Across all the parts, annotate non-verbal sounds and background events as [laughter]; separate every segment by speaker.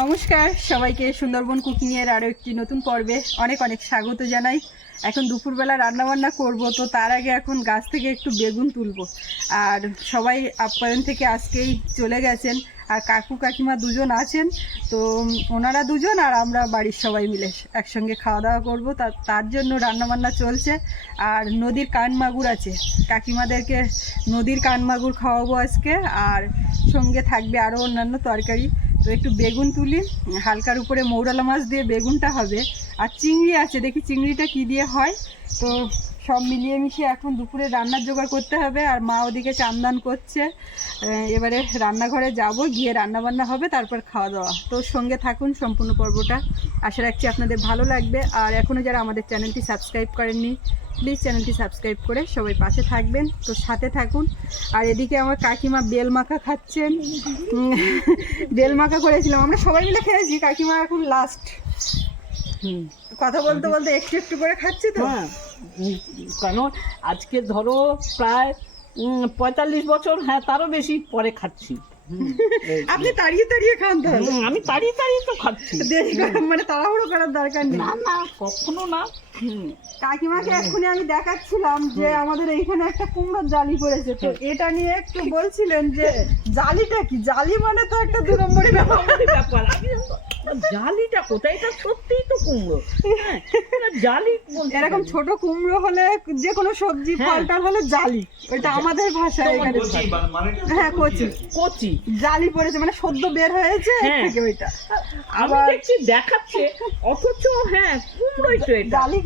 Speaker 1: নমস্কার, সবাইকে সুন্দরবন কুকিংয়ের আরও একটি নতুন পর্বে অনেক অনেক স্বাগত জানাই। এখন দুপুরবেলা রান্নাবান্না করব, তো তার আগে এখন গাছ থেকে একটু বেগুন তুলবো। আর সবাই আপ্যায়ন থেকে আজকেই চলে গেছেন, আর কাকু কাকিমা দুজন আছেন, তো ওনারা দুজন আর আমরা বাড়ির সবাই মিলে একসঙ্গে খাওয়া দাওয়া করব। তার তার জন্য রান্নাবান্না চলছে, আর নদীর কান মাগুর আছে। কাকিমাদেরকে নদীর কান মাগুর খাওয়াবো আজকে, আর সঙ্গে থাকবে আরও অন্যান্য তরকারি। তো একটু বেগুন তুলি, হালকার উপরে মৌরালা মাছ দিয়ে বেগুনটা হবে। আর চিংড়ি আছে, দেখি চিংড়িটা কি দিয়ে হয়। তো সব মিলিয়ে মিশিয়ে এখন দুপুরে রান্নার জোগাড় করতে হবে, আর মা ওদিকে চান্দান করছে। এবারে রান্নাঘরে যাব, গিয়ে রান্না বান্না হবে, তারপর খাওয়া দাওয়া। তোর সঙ্গে থাকুন, সম্পূর্ণ পর্বটা। আশা রাখছি আপনাদের ভালো লাগবে। আর এখনও যারা আমাদের চ্যানেলটি সাবস্ক্রাইব করেননি প্লিজ চ্যানেলটি সাবস্ক্রাইব করে সবাই পাশে থাকবেন। তো সাথে থাকুন। আর এদিকে আমার কাকিমা বেল মাখা খাচ্ছেন। [laughs] বেল মাখা করেছিলাম। আমরা সবাই মিলে খেয়েছি। কাকিমা এখন লাস্ট কথা বলতে বলতে একটু একটু করে খাচ্ছি তো।
Speaker 2: হ্যাঁ। কারণ আজকে ধরো প্রায় পঁয়তাল্লিশ বছর হ্যাঁ তারও বেশি পরে খাচ্ছি।
Speaker 1: আপনি তাড়িয়ে তাড়িয়ে খান তাহলে।
Speaker 2: আমি তাড়িয়ে তাড়িয়ে তো খাচ্ছি।
Speaker 1: দেরি মানে তাড়াহুড়ো করার দরকার নেই।
Speaker 2: না না কখনো না।
Speaker 1: কাকিমাকে এক্ষুনি আমি দেখাচ্ছিলাম যে আমাদের এইখানে একটা কুমড়োর জালি পড়েছে। তো এটা নিয়ে একটু বলছিলেন যে জালিটা কি? জালি মানে তো একটা দু নম্বরই ব্যাপার।
Speaker 2: ব্যাপার। জালিটা কোথায়? এটা সত্যিই তো কুমড়ো। হ্যাঁ, জালি
Speaker 1: এরকম। ছোট কুমড়ো হলে যে কোনো সবজি
Speaker 2: হ্যাঁ।
Speaker 1: ফল হলে জালি ওইটা আমাদের ভাষায় এখানে হ্যাঁ কচি
Speaker 2: কচি
Speaker 1: জালি পড়েছে মানে সদ্য বের হয়েছে
Speaker 2: হ্যাঁ।
Speaker 1: থেকে ওইটা
Speaker 2: আমি
Speaker 1: আবার-
Speaker 2: দেখছি দেখাচ্ছে অথচ হ্যাঁ কুমড়োই তো এটা
Speaker 1: জালি।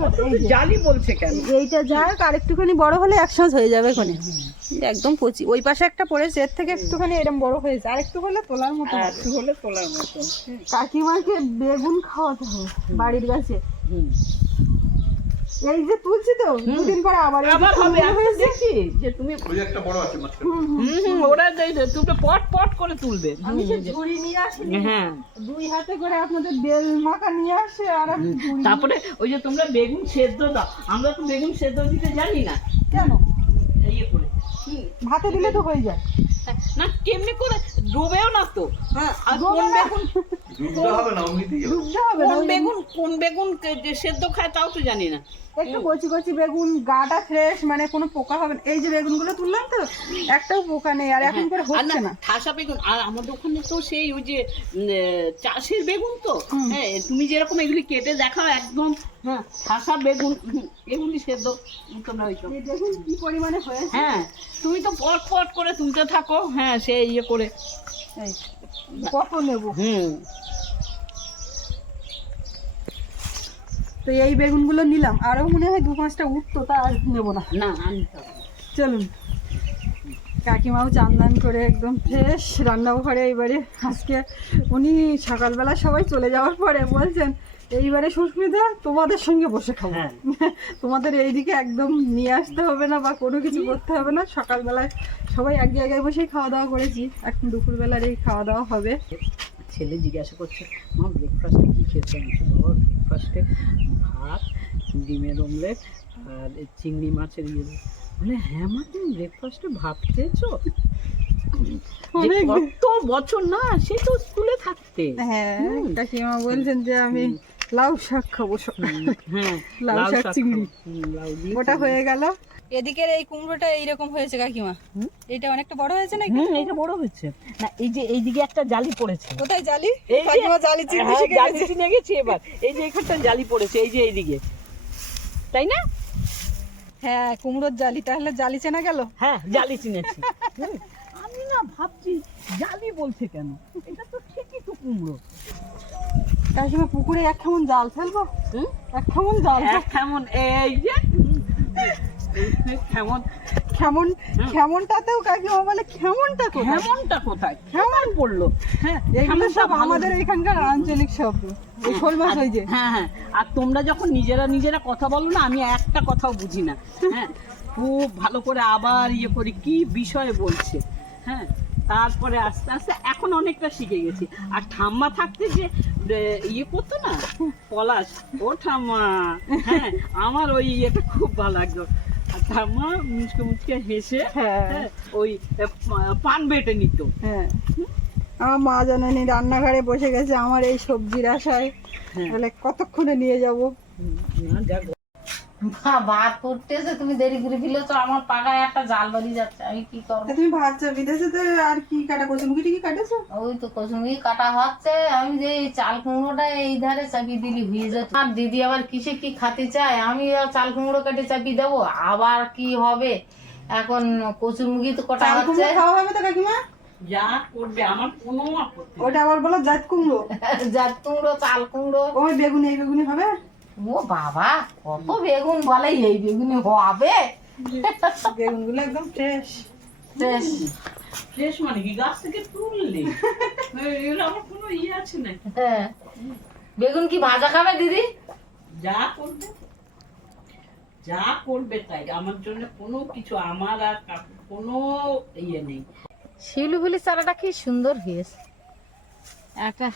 Speaker 2: জালি বলছে কেন
Speaker 1: এইটা যাক আর একটুখানি বড় হলে একসাথ হয়ে যাবে এখানে একদম কচি ওই পাশে একটা পড়েছে এর থেকে একটুখানি এরকম বড় হয়েছে আর একটু হলে তোলার মতো।
Speaker 2: একটু হলে তোলার মতো
Speaker 1: কাকিমাকে বেগুন খাওয়াতে হবে বাড়ির গাছে
Speaker 2: হুম।
Speaker 1: এই যে তুলছি তো দুদিন পরে আবার
Speaker 2: আবার হবে আমি
Speaker 1: হয়েছে।
Speaker 2: যে তুমি
Speaker 3: ওই একটা বড় আছে মাঝখানে।
Speaker 1: হুম,
Speaker 2: ওরা দেই দে, তুমি পট পট করে তুলবে।
Speaker 1: আমি যে ঝুড়ি নিয়ে আসি
Speaker 2: হ্যাঁ।
Speaker 1: দুই হাতে করে আপনাদের বেল মাখা নিয়ে আসে আর আমি
Speaker 2: তারপরে ওই যে তোমরা বেগুন সেদ্ধ দাও। আমরা তো বেগুন সেদ্ধ দিতে জানি না।
Speaker 1: কেন?
Speaker 2: ইয়ে করে।
Speaker 1: ভাতে দিলে তো হয়ে যায়।
Speaker 2: না কেমনি করে? ডোবেও না তো। হ্যাঁ আর কোন বেগুন?
Speaker 3: হবে না হবে।
Speaker 1: ডুবতে হবে না
Speaker 2: কোন বেগুন কোন বেগুন সেদ্ধ খায় তাও তো জানি না।
Speaker 1: একটু কচি কচি বেগুন গাটা ফ্রেশ মানে কোনো পোকা হবে না। এই যে বেগুনগুলো তুললাম তো একটাও পোকা নেই আর এখন করে হচ্ছে না।
Speaker 2: ঠাসা বেগুন আর আমাদের ওখানে তো সেই ওই যে চাষের বেগুন তো। হ্যাঁ তুমি যেরকম এগুলি কেটে দেখাও একদম হ্যাঁ ঠাসা বেগুন এগুলি সেদ্ধ তোমরা ওই
Speaker 1: দেখুন কি পরিমাণে হয়েছে।
Speaker 2: হ্যাঁ তুমি তো পট পট করে তুলতে থাকো হ্যাঁ সে ইয়ে করে।
Speaker 1: কত নেব?
Speaker 2: হুম।
Speaker 1: তো এই বেগুনগুলো নিলাম। আরও মনে হয় দু পাঁচটা উঠতো তা আর নেব না।
Speaker 2: না
Speaker 1: চলুন। কাকিমাও চান্দান করে একদম ফ্রেশ রান্নাঘরে এইবারে। আজকে উনি সকালবেলা সবাই চলে যাওয়ার পরে বলছেন এইবারে সুস্মিতা তোমাদের সঙ্গে বসে খাব।
Speaker 2: হ্যাঁ। [laughs]
Speaker 1: তোমাদের এইদিকে একদম নিয়ে আসতে হবে না বা কোনো কিছু করতে হবে না। সকালবেলায় সবাই এক জায়গায় বসেই খাওয়া দাওয়া করেছি। এখন দুপুরবেলার এই খাওয়া দাওয়া হবে।
Speaker 2: ছেলে জিজ্ঞাসা করছে মা ব্রেকফাস্টে কী খেয়েছে? আমি বাবা ব্রেকফাস্টে ভাত ডিমের অমলেট আর চিংড়ি মাছের ইয়ে। মানে হ্যাঁ মা তুমি ব্রেকফাস্টে ভাত খেয়েছো? কত বছর না সে তো স্কুলে থাকতে।
Speaker 1: হ্যাঁ। কাকিমা বলছেন যে আমি লাউ শাক খাব সকালে।
Speaker 2: হ্যাঁ
Speaker 1: লাউ শাক চিংড়ি। ওটা হয়ে গেল। এদিকের এই কুমড়োটা এইরকম হয়েছে কাকিমা? এটা অনেকটা বড় হয়েছে নাকি?
Speaker 2: এটা বড় হচ্ছে না এই যে এইদিকে একটা জালি পড়েছে।
Speaker 1: কোথায় জালি?
Speaker 2: এই
Speaker 1: কাকিমা জালি চিনতে
Speaker 2: হ্যাঁ,
Speaker 1: শিখে
Speaker 2: জালি
Speaker 1: গেছে।
Speaker 2: চিনে গেছি এবার। এই যে এখানটা জালি পড়েছে এই যে এইদিকে। তাই না?
Speaker 1: হ্যাঁ কুমড়োর জালি। তাহলে জালি চেনা গেল?
Speaker 2: হ্যাঁ জালি চিনেছি। আমি না ভাবছি জালি বলছে কেন? এটা তো ঠিকই তো কুমড়ো।
Speaker 1: কাকিমা পুকুরে এক কেমন জাল ফেলব?
Speaker 2: হুম?
Speaker 1: এক কেমন জাল।
Speaker 2: এক কেমন এই যে। এই কেমন
Speaker 1: কেমন। কেমনটাতেও কাকিমা বলে কেমনটা কোথায়?
Speaker 2: কেমনটা কোথায়? কেমন? পড়ল? হ্যাঁ
Speaker 1: এগুলো সব আমাদের এখানকার আঞ্চলিক শব্দ। এই শোল মাছ
Speaker 2: আর-
Speaker 1: ওই যে।
Speaker 2: হ্যাঁ হ্যাঁ। আর তোমরা যখন নিজেরা নিজেরা কথা বলো না আমি একটা কথাও বুঝি না। হ্যাঁ খুব ভালো করে আবার ইয়ে করি কি বিষয়ে বলছে? হ্যাঁ তারপরে আস্তে আস্তে এখন অনেকটা শিখে গেছি। আর ঠাম্মা থাকতে যে ইয়ে করতো না পলাশ। ও ঠাম্মা হ্যাঁ আমার ওই ইয়েটা খুব ভালো লাগতো। ঠাম্মা মুচকে মুচকে হেসে
Speaker 1: হ্যাঁ।
Speaker 2: হ্যাঁ, ওই পান বেটে নিত।
Speaker 1: হ্যাঁ। আমার মা জানেনি রান্নাঘরে বসে গেছে আমার এই সবজির আশায়। তাহলে কতক্ষণে নিয়ে যাব?
Speaker 4: ভাত ফুটতেছে তুমি দেরি করে ফেলেছো আমার পাকায় একটা জাল বাড়ি যাচ্ছে আমি কি করব?
Speaker 1: তুমি ভাত বিদেশে তো আর কি কাটা কি কাটেছো?
Speaker 4: ওই তো কাটা হচ্ছে আমি যে এই চাল কুমড়োটা এই ধারে চাপি দিলি হয়ে যেত। আর দিদি আবার কিসে কি খেতে চায়? আমি চাল কুমড়ো কেটে চাপি দেবো আবার কি হবে? এখন কচুরমুখী তো কটা হচ্ছে।
Speaker 1: খাওয়া হবে তো কাকিমা?
Speaker 2: যা করবে আমার কোনো
Speaker 1: ওটা আবার বলো জাত কুমড়ো। [laughs]
Speaker 4: জাত কুমড়ো চাল কুমড়ো।
Speaker 1: ওই বেগুনি এই বেগুনি হবে?
Speaker 4: ও বাবা কত বেগুন বলে এই বেগুনি হবে?
Speaker 1: বেগুনগুলো একদম ফ্রেশ
Speaker 4: বেশ।
Speaker 2: ফ্রেশ মানে কি? গাছ থেকে তুললে? এগুলো আমার কোনো ইয়ে আছে না
Speaker 4: হ্যাঁ। বেগুন কি ভাজা খাবে দিদি?
Speaker 2: যা করবে যা করবে তাই। আমার জন্য কোনো কিছু আমার আর কোনো ইয়ে নেই।
Speaker 4: শিউলিফুলি চারাটা কি সুন্দর হয়েছে। একটা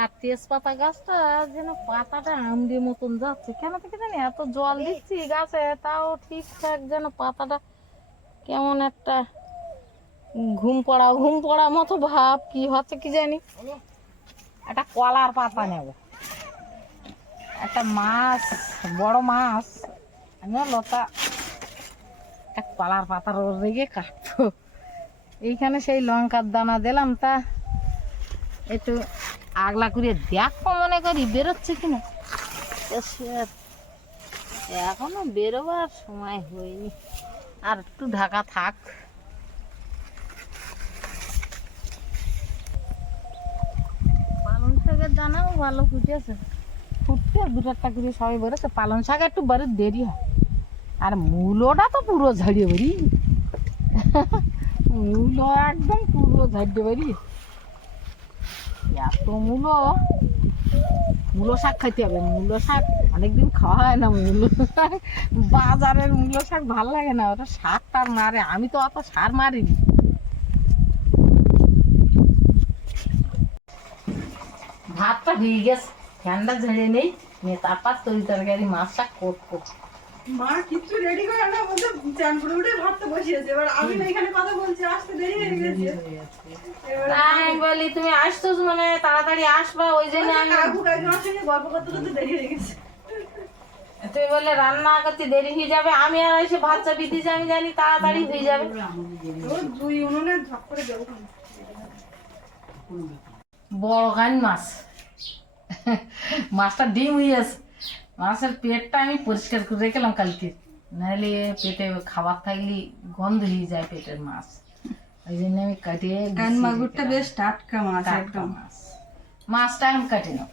Speaker 4: আর তেজপাতা গাছটা যেন পাতাটা আমড়ি মতন যাচ্ছে। কেন থেকে জানি, এত জল দিচ্ছি গাছে, তাও ঠিকঠাক যেন পাতাটা কেমন একটা ঘুম পড়া ঘুম পড়া মতো ভাব, কি হচ্ছে কি জানি। একটা কলার পাতা নেব। একটা মাছ, বড় মাছ, আমি লতা এক কলার পাতার ওর রেগে কাটতো এইখানে সেই লঙ্কার দানা দিলাম, তা একটু আগলা করে দেখো, মনে করি বেরোচ্ছে কিনা? এখনও বেরোবার সময় হয়নি। আর একটু ঢাকা থাক। পালং শাকের দানাও ভালো ফুটেছে। ফুটতে দু চারটা করে সবাই বেরোচ্ছে। পালং শাক একটু বড় দেরি হয়। আর মূলোটা তো পুরো ঝাড়িয়ে বেরি মূলো একদম পুরো ঝাড়িয়ে বেরি মূলো মূলো শাক খাইতে হবে। মূলো শাক অনেকদিন খাওয়া হয় না মূলো। শাক বাজারের মূলো শাক ভালো লাগে না। ওটা সার টার মারে। আমি তো অত সার মারিনি। ভাতটা হয়ে গেছে। ঠান্ডা ঝেড়ে নেই। তারপর তরি তরকারি, মাছ শাক করব।
Speaker 1: মা কিচ্ছু রেডি করে না বলতে চান করে উঠে বসিয়েছে। এবার আমি না এখানে কথা বলছি আসতে দেরি হয়ে গেছে।
Speaker 4: আমি বলি তুমি আসছো মানে তাড়াতাড়ি আসবা ওই জন্য আমি
Speaker 1: কাকু কাকিমার সঙ্গে গল্প করতে করতে দেরি হয়ে গেছে।
Speaker 4: তুমি বললে রান্না করতে দেরি হয়ে যাবে আমি আর এসে ভাত চাপি দিয়েছি আমি জানি তাড়াতাড়ি হয়ে যাবে।
Speaker 1: দুই উনুনে ঝপ করে দেবো
Speaker 4: বড় গান মাছ। মাছটা ডিম হইয়াছে মাছের পেটটা আমি পরিষ্কার করে রেখেলাম কালকে নাহলে পেটে খাবার থাকলে গন্ধ হয়ে যায় পেটের মাছ ওই জন্য আমি কাটিয়ে
Speaker 1: মাগুরটা বেশ টাটকা মাছ একদম
Speaker 4: মাছ মাছটা আমি কাটি নেব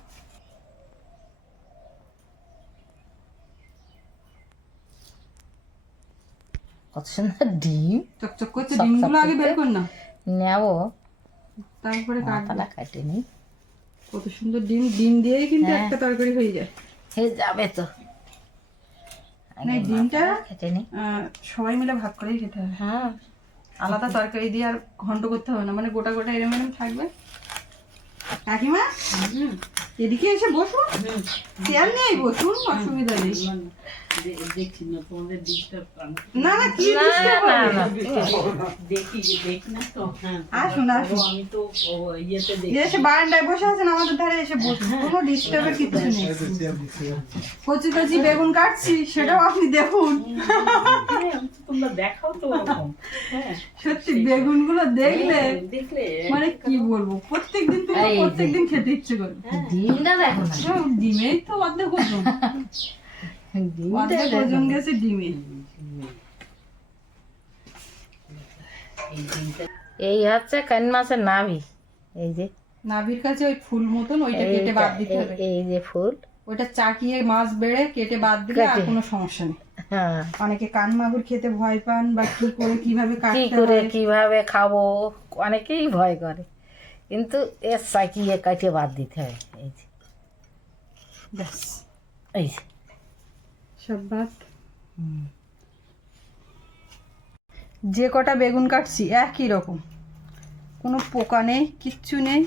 Speaker 4: কত সুন্দর ডিম
Speaker 1: চকচক করছে ডিমগুলো আগে বের। কর না
Speaker 4: নেব
Speaker 1: তারপরে কাটবো
Speaker 4: কাটি নি
Speaker 1: কত সুন্দর ডিম ডিম দিয়েই কিন্তু। একটা তরকারি হয়ে যায়
Speaker 4: হয়ে যাবে তো।
Speaker 1: না, ডিমটা
Speaker 4: কেটে নি
Speaker 1: সবাই মিলে ভাগ করেই খেতে হবে।
Speaker 4: হ্যাঁ।
Speaker 1: আলাদা তরকারি দিয়ে আর ঘন্ট করতে হবে না মানে গোটা গোটা এরম এরম থাকবে। কাকিমা? এদিকে এসে বসুন। চেয়ার নেই বসুন অসুবিধা নেই।
Speaker 2: দেখছি না তোমাদের ডিস্টার্ব
Speaker 1: না না কি
Speaker 2: হ্যাঁ।
Speaker 1: আসুন, আসুন।
Speaker 2: আমি তো ইয়েতে দেখি।
Speaker 1: এসে বারান্দায় বসে আছেন আমাদের ধারে এসে বসুন। কোনো ডিস্টার্বের কিছু নেই। কচি কচি বেগুন কাটছি সেটাও আপনি দেখুন।
Speaker 2: হ্যাঁ, তোমরা দেখাও তো হ্যাঁ
Speaker 1: সত্যি বেগুনগুলো দেখলে
Speaker 2: দেখলে
Speaker 1: মানে কি বলব প্রত্যেকদিন তুমি প্রত্যেকদিন খেতে ইচ্ছে করবে
Speaker 4: ডিমটা দেখো না
Speaker 1: হ্যাঁ, ডিমেই তো অর্ধেক ওজন।
Speaker 4: ডিমটা
Speaker 1: ওজন গেছে ডিমে।
Speaker 4: এই হচ্ছে কান মাছের নাভি। এই যে।
Speaker 1: নাভির কাছে ওই ফুল মতন ওইটা কেটে বাদ দিতে হবে।
Speaker 4: এই- এই যে ফুল।
Speaker 1: ওইটা চাকিয়ে মাছ বেড়ে কেটে বাদ দিলে আর কোনো সমস্যা নেই।
Speaker 4: হ্যাঁ।
Speaker 1: অনেকে কান মাগুর খেতে ভয় পান বা কি করে কীভাবে
Speaker 4: কি করে কীভাবে খাব অনেকেই ভয় করে। কিন্তু এর চাকিয়ে কাটিয়ে বাদ দিতে হয়। এই যে।
Speaker 1: ব্যাস।
Speaker 4: এই যে।
Speaker 1: সব বাদ। যে কটা বেগুন কাটছি একই রকম। কোনো পোকা নেই কিচ্ছু নেই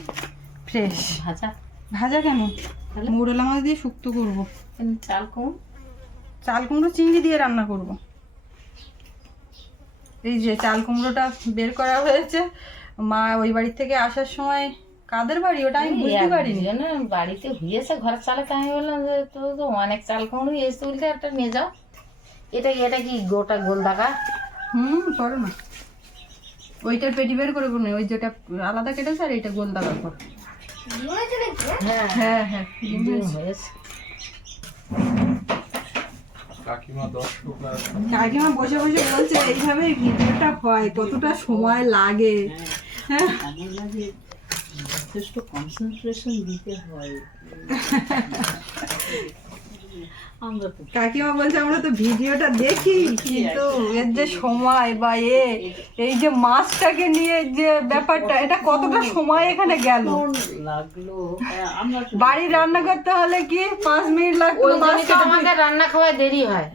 Speaker 1: ফ্রেশ।
Speaker 4: ভাজা?
Speaker 1: ভাজা কেন?
Speaker 4: তাহলে?
Speaker 1: মোড়লা মাছ দিয়ে শুক্তো করব।
Speaker 4: চাল কম
Speaker 1: চাল কুমড়ো চিংড়ি দিয়ে রান্না করব। এই যে চাল কুমড়োটা বের করা হয়েছে। মা ওই বাড়ি থেকে আসার সময় কাদের বাড়ি? ওটা আমি বুঝতে পারিনি।
Speaker 4: একজনে বাড়িতে হয়েছে ঘরের চালাতে আমি বললাম যে তো তো অনেক চাল কুমড়ো এসে উল্টে একটা নিয়ে যাও। এটা এটা কি গোটা গোল দাগা
Speaker 1: হুম করো না ওইটার পেটি বের করে কোনো ওই যেটা আলাদা কেটেছে আর এটা গোল দাগা কর
Speaker 4: হ্যাঁ
Speaker 1: হ্যাঁ হ্যাঁ
Speaker 4: হয়েছে।
Speaker 3: কাকিমা
Speaker 1: বসে বসে বলছে এইভাবে ভিডিওটা হয় কতটা সময় লাগে?
Speaker 2: এমন লাগে যথেষ্ট কনসেন্ট্রেশন দিতে হয়।
Speaker 1: কাকিমা বলছে আমরা তো ভিডিওটা দেখি কিন্তু এর যে সময় বা এ এই যে মাছটাকে নিয়ে যে ব্যাপারটা এটা কতটা সময় এখানে গেল?
Speaker 2: লাগল। হ্যাঁ,
Speaker 1: বাড়ি রান্না করতে হলে কি পাঁচ মিনিট লাগতো
Speaker 4: আমাদের রান্না খাওয়ায় দেরি হয়।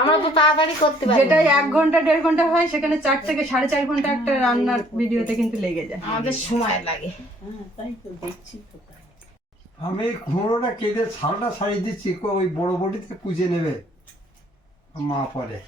Speaker 4: আমরা তো তাড়াতাড়ি করতে পারি
Speaker 1: যেটা এক ঘণ্টা দেড় ঘণ্টা হয় সেখানে চার থেকে সাড়ে চার ঘণ্টা একটা রান্নার ভিডিওতে কিন্তু লেগে যায়।
Speaker 4: আমাদের সময় লাগে।
Speaker 2: হ্যাঁ তাই তো দেখছি তো।
Speaker 5: আমি এই কুমড়োটা কেটে ছালটা ছাড়িয়ে দিচ্ছি কো- ওই বড় বটিতে কুচে নেবে। মা পরে।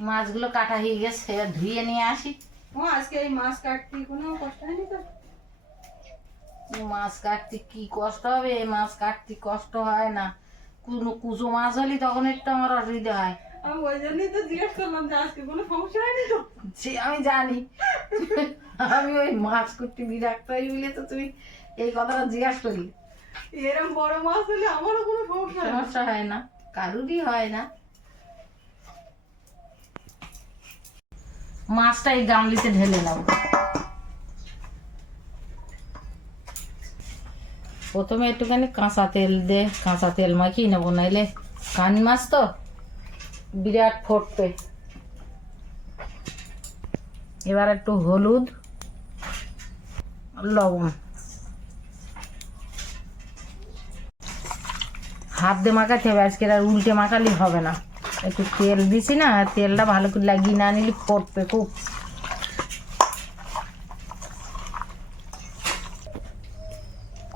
Speaker 4: মাছগুলো কাটা হয়ে গেছে ধুয়ে নিয়ে আসি।
Speaker 1: ও আজকে এই মাছ কাটতে কোনো কষ্ট হয়নি তো?
Speaker 4: মাছ কাটতে কি কষ্ট হবে? এই মাছ কাটতে কষ্ট হয় না। কোনো কুচো মাছ হলে তখন একটু আমার অসুবিধা হয়।
Speaker 1: আমি ওই জন্যই তো জিজ্ঞেস করলাম যে আজকে কোনো সমস্যা হয়নি তো?
Speaker 4: সে আমি জানি। আমি ওই মাছ করতে বিরক্ত হই বলে তো তুমি এই কথাটা জিজ্ঞাসা করলি
Speaker 1: এরকম বড় মাছ হলে আমারও কোনো সমস্যা
Speaker 4: সমস্যা হয় না কারুরই হয় না। মাছটা এই গামলিতে ঢেলে নাও। প্রথমে একটুখানি কাঁচা তেল দে কাঁচা তেল মাখিয়ে নেব নাইলে কান মাছ তো। বিরাট ফটবে এবার একটু হলুদ লবণ। হাত দিয়ে মাখাতে হবে, আজকে আর উল্টে মাখালে হবে না। একটু তেল দিছি না, তেলটা ভালো করে লাগিয়ে না নিলে পড়বে খুব।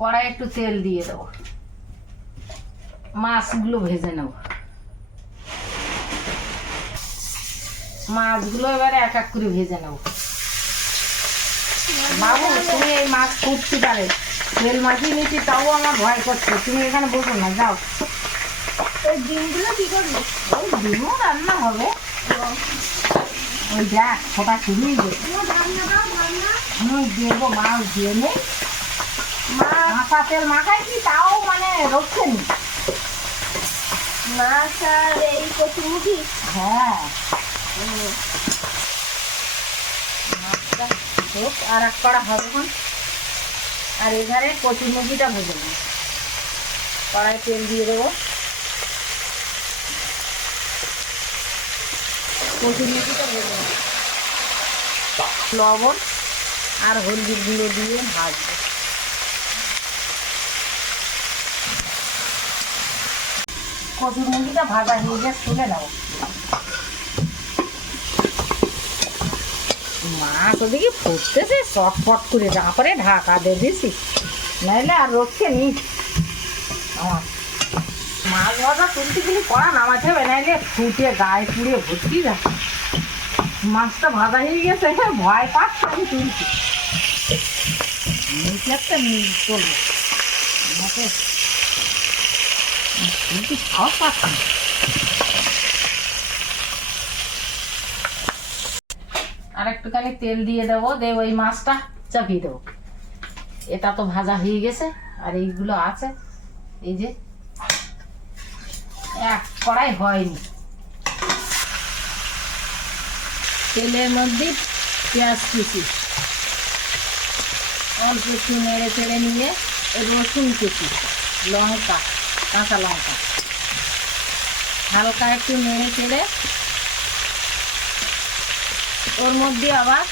Speaker 4: কড়াই একটু তেল দিয়ে দেবো। মাছগুলো ভেজে নেব। মাছগুলো এবারে এক এক করে ভেজে নেব। বাবু তুমি এই মাছ ফুটতে পারে তেল মাখিয়ে নিচ্ছি তাও আমার ভয় করছে। তুমি এখানে বসো না যাও। ওই ডিমগুলো কি করব? ওই ডিমও রান্না হবে। ওই দেখ ফোটা শুরুই হুম দেবো মাছ দিয়ে নেই মাথা তেল মাখাই কি তাও মানে রক্ষে নি মাছ আর এই কচুমুখি? হ্যাঁ। হোক আর এক কড়া হবে আর এখানে কচুরমুখিটা ভেজে নেব। কড়াই তেল দিয়ে দেবো। কচুরমুখিটা ভেজে নেব। লবণ আর হলদির গুঁড়ো দিয়ে ভাজবো। কচুরমুখিটা ভাজা হয়ে গেছে, তুলে নেব মাছ ওদিকে ফুটতেছে চটপট করে তারপরে ঢাকা দিয়ে দিছি নাইলে আর রক্ষে নি আমার মাছ ভাজা তুলতে গেলে কড়া নামাতে হবে, নাইলে ফুটে, গায়ে পুড়ে ভর্তি যায় মাছটা ভাজা হয়ে গেছে হ্যাঁ ভয় পাচ্ছে আমি তুলছি। একটা নিয়ে চলবো আমাকে তুলতে সাহস পাচ্ছি না। আর একটুখানি তেল দিয়ে দেবো, দিয়ে ওই মাছটা চাপিয়ে দেবো। এটা তো ভাজা হয়ে গেছে, আর এইগুলো আছে। এই যে, এক কড়াই হয়নি। তেলের মধ্যে পেঁয়াজ কুচি। অল্প একটু নেড়ে চেড়ে নিয়ে রসুন কুচি, লঙ্কা, কাঁচা লঙ্কা। হালকা একটু নেড়ে চেড়ে ওর মধ্যে আবার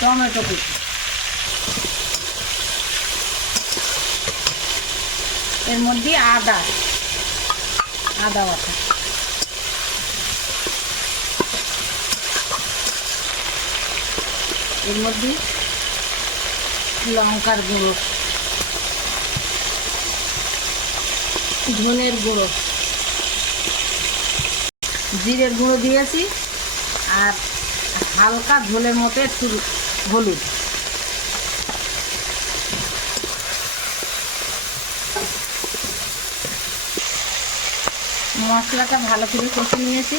Speaker 4: টমেটো কুচি। এর মধ্যে আদা আদা বাটা। এর মধ্যে লঙ্কার গুঁড়ো, ধনের গুঁড়ো। জিরের গুঁড়ো দিয়েছি আর হালকা ঝোলের মতো একটু হলুদ। মশলাটা ভালো করে কষে নিয়েছি,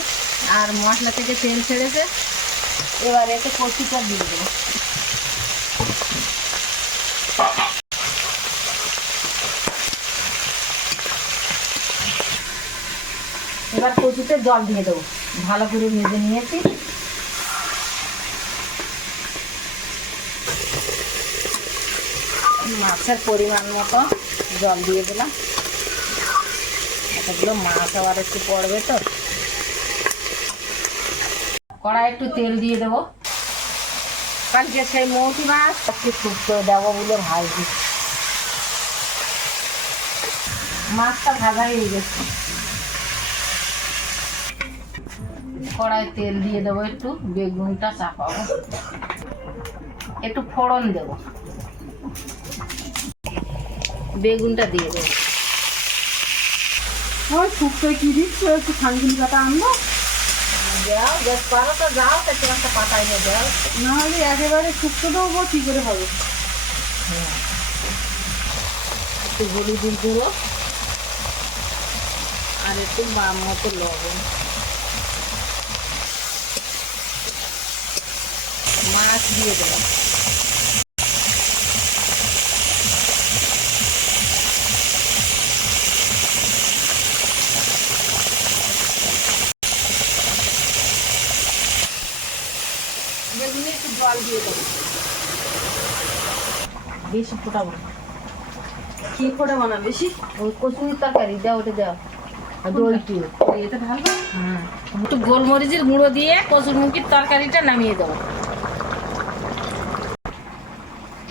Speaker 4: আর মশলা থেকে তেল ছেড়েছে। এবার এতে কচুটা দিয়ে দেবো। এবার কচুতে জল দিয়ে দেবো। ভালো করে ভেজে নিয়েছি। মাছের পরিমাণ মতো জল দিয়ে দিলাম। এতগুলো মাছ আবার একটু পড়বে তো। কড়াই একটু তেল দিয়ে দেবো। কালকে সেই মৌটি মাছ একটু শুক্তো দেবো বলে ভাজছি মাছটা ভাজা হয়ে গেছে। কড়াই তেল দিয়ে দেবো একটু, বেগুনটা চাপাবো। একটু ফোড়ন দেবো। বেগুনটা দিয়ে দেবো।
Speaker 1: ওই শুক্তোয় কি দিচ্ছ? একটু পাতা আনব?
Speaker 4: যাও বেশ পারো তো যাও তো একটা
Speaker 1: নাহলে একেবারে শুক্তো দেবো কি করে হবে?
Speaker 4: একটু হলুদের গুঁড়ো আর একটু বাম মতো লবণ। মাছ দিয়ে দেবো বেগুনে একটু জল দিয়ে দেবো বেশি ফোটাবো না।
Speaker 1: কি করে বানা বেশি?
Speaker 4: ওই কচুরির তরকারি দাও ওটা দাও। আর দইটি
Speaker 1: এতে ভালো?
Speaker 4: হ্যাঁ। একটু গোলমরিচের গুঁড়ো দিয়ে কচুর কচুরমুখির তরকারিটা নামিয়ে দাও।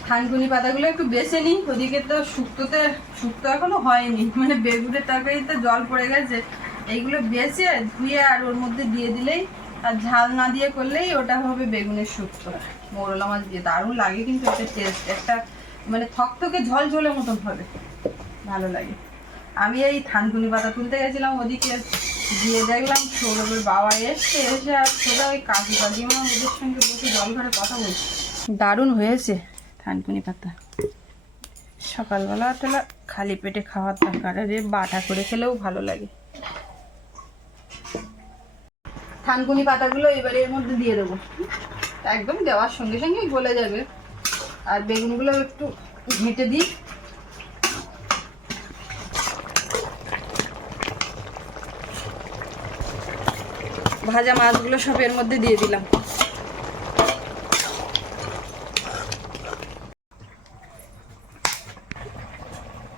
Speaker 1: থানকুনি পাতাগুলো একটু বেছে নিই। ওদিকে তো শুক্তোতে শুক্তো এখনও হয়নি। মানে বেগুনের তরকারিতে জল পড়ে গেছে। এইগুলো বেছে ধুয়ে আর ওর মধ্যে দিয়ে দিলেই আর ঝাল না দিয়ে করলেই ওটা হবে বেগুনের শুক্তো। মোরলা মাছ দিয়ে দারুণ লাগে কিন্তু একটা টেস্ট একটা মানে থকথকে ঝল ঝোলের মতন হবে। ভালো লাগে। আমি এই থানকুনি পাতা তুলতে গেছিলাম ওদিকে দিয়ে দেখলাম সৌরভের বাবা এসছে, এসে আর সোজা ওই কাজু কাকিমা ওদের সঙ্গে বসে জল ঘরে কথা বলছে। দারুণ হয়েছে থানকুনি পাতা। সকালবেলা তাহলে খালি পেটে খাওয়ার দরকার। আর বাটা করে খেলেও ভালো লাগে। থানকুনি পাতাগুলো এবারে এর মধ্যে দিয়ে দেবো। একদম দেওয়ার সঙ্গে সঙ্গেই গলে যাবে। আর বেগুনগুলো একটু ঘেঁটে দিই। ভাজা মাছগুলো সব এর মধ্যে দিয়ে দিলাম।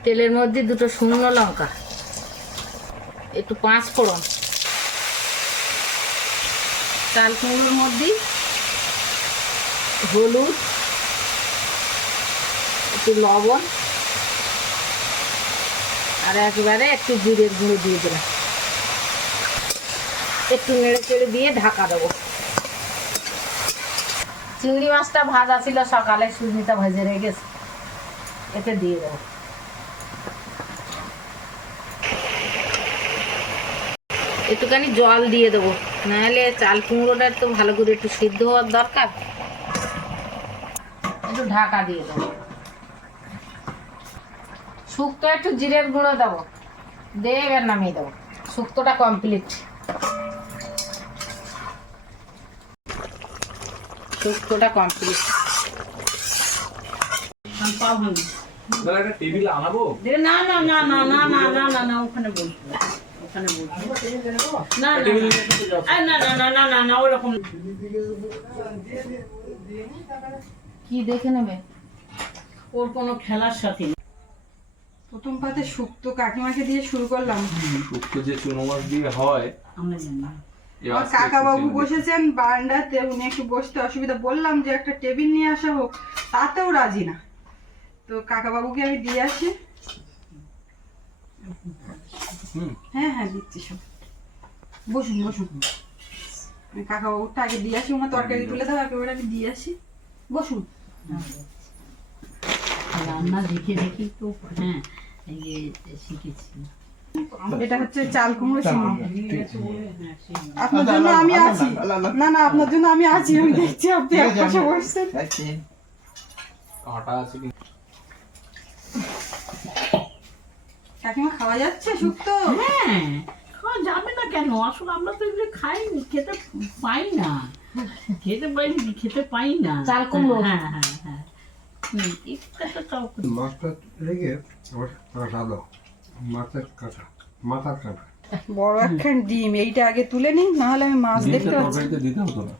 Speaker 4: তেলের মধ্যে দুটো শুকনো লঙ্কা, একটু পাঁচ ফোড়ন, চাল কুমড়োর মধ্যে হলুদ একটু লবণ আর একেবারে একটু জিরের গুঁড়ো দিয়ে দিলাম। একটু নেড়ে চেড়ে দিয়ে ঢাকা দেবো। চিংড়ি মাছটা ভাজা ছিল সকালে, সুজিটা ভেজে রেখেছে। এতে দিয়ে দেবো। একটুখানি জল দিয়ে দেবো। নাহলে চাল কুমড়োটা তো ভালো করে একটু সিদ্ধ হওয়ার দরকার। একটু ঢাকা দিয়ে দেবো। শুক্তো একটু জিরের গুঁড়ো দেবো দিয়ে এবার নামিয়ে দেবো শুক্তোটা কমপ্লিট শুক্তোটা কমপ্লিট
Speaker 2: না। না না না না না না না না ওখানে ওখানে না না না। না না না না ওরকম
Speaker 4: কি দেখে নেবে
Speaker 2: ওর কোনো খেলার সাথে নেই।
Speaker 1: প্রথম পাতে শুক্তো কাকিমাকে দিয়ে শুরু করলাম।
Speaker 3: শুক্তো যে চুনো মাছ দিয়ে হয়
Speaker 2: আমরা জানি
Speaker 1: কাকা বাবু বসেছেন বারান্দাতে উনি একটু বসতে অসুবিধা। বললাম যে একটা টেবিল নিয়ে আসা হোক তাতেও রাজি না। তো কাকা বাবুকে আমি দিয়ে আসি। হ্যাঁ হ্যাঁ দিচ্ছি সব। বসুন বসুন। আমি কাকা বাবুরটা আগে দিয়ে আসি ওনার তরকারি তুলে দাও একেবারে আমি দিয়ে আসি। বসুন।
Speaker 2: রান্না দেখে দেখে তো হ্যাঁ। শিখেছি।
Speaker 1: এটা হচ্ছে চাল কুমড়ো আপনার জন্য আমি আছি। না না আপনার জন্য আমি আছি। আমি দেখছি আপনি এক পাশে বসছেন।
Speaker 3: কাঁটা আছে কিন্তু।
Speaker 1: কাকিমা খাওয়া যাচ্ছে শুক্তো
Speaker 2: হ্যাঁ খাওয়া যাবে না কেন? আসলে আমরা তো এগুলো খাইনি খেতে পাই না। খেতে পাই খেতে পাই না।
Speaker 4: চাল কুমড়ো।
Speaker 2: হ্যাঁ হ্যাঁ হ্যাঁ হুম, একটা তো চাল কুমড়ো।
Speaker 5: মাছটা রেখে কাঁটা মাছের কাঁটা মাথার কাঁটা
Speaker 1: বড় একখান ডিম এইটা আগে তুলে নিন না হলে আমি মাছ দেখতে পাচ্ছি।
Speaker 3: দিতে হতো না?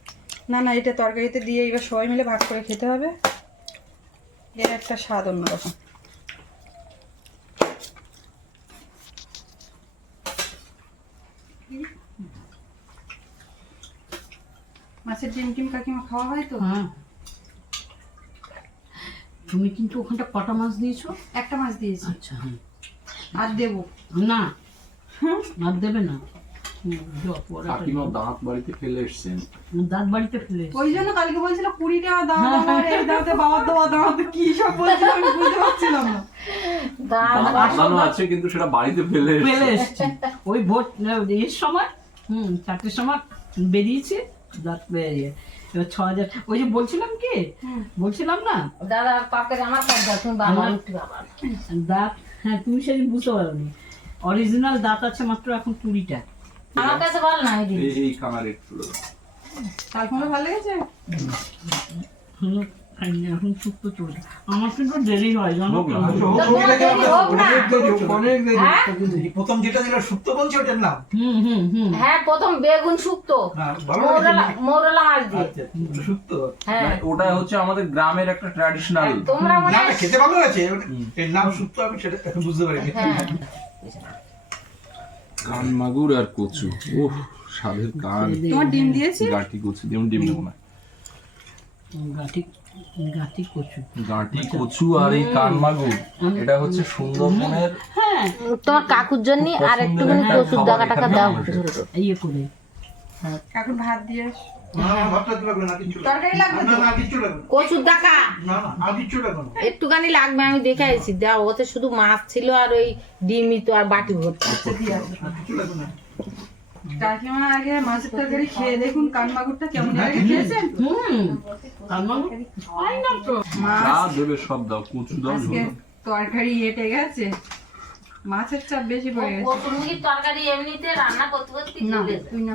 Speaker 1: না না এটা তরকারিতে দিয়ে এবার সবাই মিলে ভাগ করে খেতে হবে। এর একটা স্বাদ অন্যরকম। মাছের ডিম টিম কাকিমা খাওয়া হয় তো?
Speaker 2: হ্যাঁ। তুমি কিন্তু ওখানটা কটা মাছ দিয়েছ?
Speaker 1: একটা মাছ দিয়েছি।
Speaker 2: আচ্ছা হ্যাঁ
Speaker 1: আর দেবো।
Speaker 2: না। আর দেবে না। হুম, দাও, পরে একটা
Speaker 3: কাকিমা দাঁত বাড়িতে ফেলে এসছেন।
Speaker 2: দাঁত বাড়িতে ফেলে
Speaker 1: ওই জন্য কালকে বলছিল কুড়ি টাকা আমার এই দাঁতে বাবার দেওয়া দাঁড়াতে কি সব বলছিল আমি বুঝতে পারছিলাম না।
Speaker 4: দাঁত
Speaker 3: দাঁত আছে কিন্তু সেটা বাড়িতে ফেলে
Speaker 2: ফেলে
Speaker 3: এসছে।
Speaker 2: ওই ভোট এর সময় হুম চারটের সময় বেরিয়েছে দাঁত বেরিয়ে এবার ছ হাজার। ওই যে বলছিলাম কি? বলছিলাম না?
Speaker 4: দাদা তরকারি আমার কাছে দাও তুমি বাবা
Speaker 2: আমার-
Speaker 4: একটু বাবা
Speaker 2: দাঁত হ্যাঁ তুমি সেদিন বুঝতে পারোনি। অরিজিনাল দাঁত আছে মাত্র এখন কুড়িটা।
Speaker 4: আমার কাছে বল না এই
Speaker 3: খামারের
Speaker 1: কালকে ভালো লেগেছে?
Speaker 2: হুম, এখন শুক্তো চলছে। আমার কিন্তু দেরি হয় জানো
Speaker 3: হোক
Speaker 2: তো?
Speaker 3: না।
Speaker 4: তো তোমার দেরি হোক না।
Speaker 5: অনেক দেরি?
Speaker 6: প্রথম যেটা দিল সুপ্ত বলছে ওটার নাম?
Speaker 2: হুম হুম হুম।
Speaker 4: হ্যাঁ প্রথম বেগুন শুক্তো মৌরলা মৌরলা মাছ দিয়ে।
Speaker 6: ওটা
Speaker 4: হ্যাঁ।
Speaker 3: ওটা হচ্ছে আমাদের গ্রামের একটা ট্র্যাডিশনাল
Speaker 4: তোমরা মনে
Speaker 6: খেতে ভালো আছে এর নাম সুপ্ত আমি সেটা বুঝতে পারি
Speaker 4: হ্যাঁ।
Speaker 3: কান মাগুর আর কচু। উফ স্বাদের কান।
Speaker 1: তোমার ডিম দিয়েছি
Speaker 3: গাঁটি কচু দিয়ে ডিম নেব না।
Speaker 2: গাঠি গাঠি কচু।
Speaker 3: গাঁটি কচু আর এই কানমাগুর এটা হচ্ছে সুন্দরবনের
Speaker 2: হ্যাঁ।
Speaker 4: তোমার কাকুর জন্য আর একটুখানি কচুর দাগা টাকা দাও।
Speaker 3: আছে।
Speaker 2: ইয়ে করে।
Speaker 1: এখন ভাত দিয়ে
Speaker 4: একটুখানি লাগবে আমি দেখে আইছি দাও ওতে শুধু মাছ ছিল আর ওই ডিমই তো আর বাটি ভর্তি।
Speaker 6: না।
Speaker 1: কাকিমা আগে মাছের তরকারি খেয়ে দেখুন কান কেমন লাগে খেয়েছেন?
Speaker 2: হুম। তার না তো।
Speaker 1: মাছ
Speaker 3: দেবে সব দাও কচু দাও
Speaker 1: তরকারি এটে গেছে। মাছের চাপ বেশি পড়ে গেছে।
Speaker 4: তরকারি এমনিতে রান্না করতে করতে
Speaker 1: না তুই না।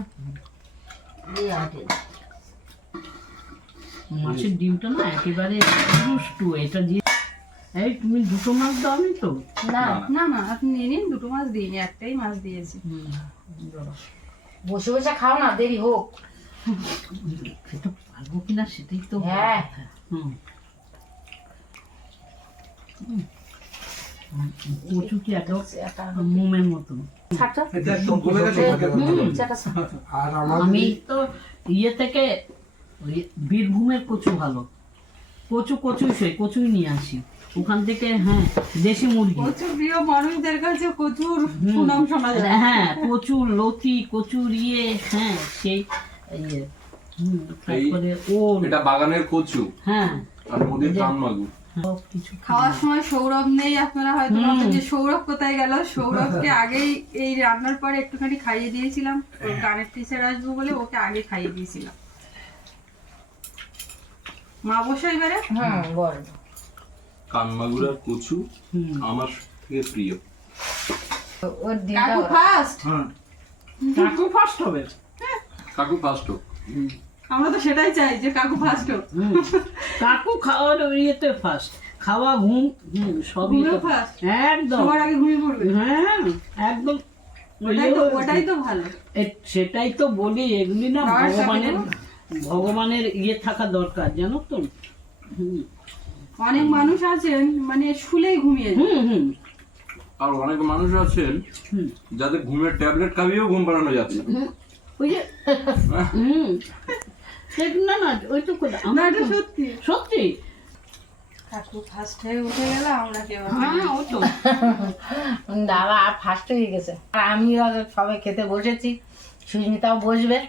Speaker 2: মাছের ডিমটা না একেবারে দুষ্টু এটা দিয়ে এই তুমি দুটো মাছ দাওনি তো?
Speaker 4: না
Speaker 1: না। না আপনি নিয়ে নিন দুটো মাছ দিইনি একটাই মাছ দিয়েছি।
Speaker 2: হুম।
Speaker 4: বসে বসে খাও না দেরি হোক।
Speaker 2: খেতে পারব কিনা সেটাই তো
Speaker 4: হ্যাঁ।
Speaker 2: হুম। মোমের মতন? আমি তো ইয়ে থেকে বীরভূমের কচু ভালো। কচু কচুই সই কচুই নিয়ে আসি। ওখান থেকে হ্যাঁ দেশি মুরগি।
Speaker 1: প্রচুর প্রিয় মানুষদের কাছে প্রচুর সুনাম শোনা যায়।
Speaker 2: হ্যাঁ কচুর লতি কচুর ইয়ে হ্যাঁ সেই ইয়ে। তারপরে ওল।
Speaker 3: এটা বাগানের কচু।
Speaker 2: হ্যাঁ।
Speaker 3: আর নদীর
Speaker 1: খাওয়ার সময় সৌরভ নেই আপনারা হয়তো যে সৌরভ কোথায় গেল? সৌরভকে [laughs] আগেই এই রান্নার পরে একটুখানি খাইয়ে দিয়েছিলাম। গানের টিচার আসব বলে ওকে আগে খাইয়ে দিয়েছিলাম। মা বসে এবারে।
Speaker 4: হ্যাঁ বল
Speaker 3: কান কচু আমার থেকে প্রিয়।
Speaker 4: ওর
Speaker 1: কাকু ফার্স্ট
Speaker 6: হ্যাঁ।
Speaker 2: কাকু ফার্স্ট হবে।
Speaker 3: কাকু ফার্স্ট হোক।
Speaker 1: আমরা তো সেটাই চাই যে কাকু ফার্স্ট হোক।
Speaker 2: কাকু খাওয়ার ইয়েতে ফার্স্ট খাওয়া ঘুম সবই
Speaker 1: first?
Speaker 2: একদম।
Speaker 1: সবার আগে ঘুমিয়ে পড়বে।
Speaker 2: হ্যাঁ একদম।
Speaker 1: ওটাই তো ভালো।
Speaker 2: সেটাই তো বলি এগুলি না ভগবানের ভগবানের ইয়ে থাকা দরকার জানো তো? হুম।
Speaker 1: অনেক মানুষ আছেন মানে শুলেই ঘুমিয়ে যায়
Speaker 2: হুম হুম।
Speaker 3: আর অনেক মানুষ আছেন যাদের ঘুমের ট্যাবলেট খাবিয়েও ঘুম পাড়ানো যাচ্ছে না।
Speaker 2: ওই যে হুম। না না ওই তো কথা
Speaker 1: না।
Speaker 2: আমার
Speaker 1: এটা
Speaker 2: তো-
Speaker 1: সত্যি।
Speaker 2: সত্যি?
Speaker 1: কাকু ফার্স্ট হয়ে
Speaker 2: হ্যাঁ
Speaker 4: দাদা ফার্স্ট হয়ে গেছে। আর আমিও সবাই খেতে বসেছি। সুস্মিতাও বসবে।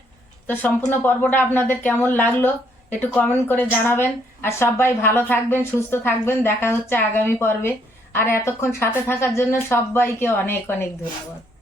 Speaker 4: তো সম্পূর্ণ পর্বটা আপনাদের কেমন লাগল? একটু কমেন্ট করে জানাবেন। আর সবাই ভালো থাকবেন, সুস্থ থাকবেন। দেখা হচ্ছে আগামী পর্বে। আর এতক্ষণ সাথে থাকার জন্য সবাইকে অনেক অনেক ধন্যবাদ।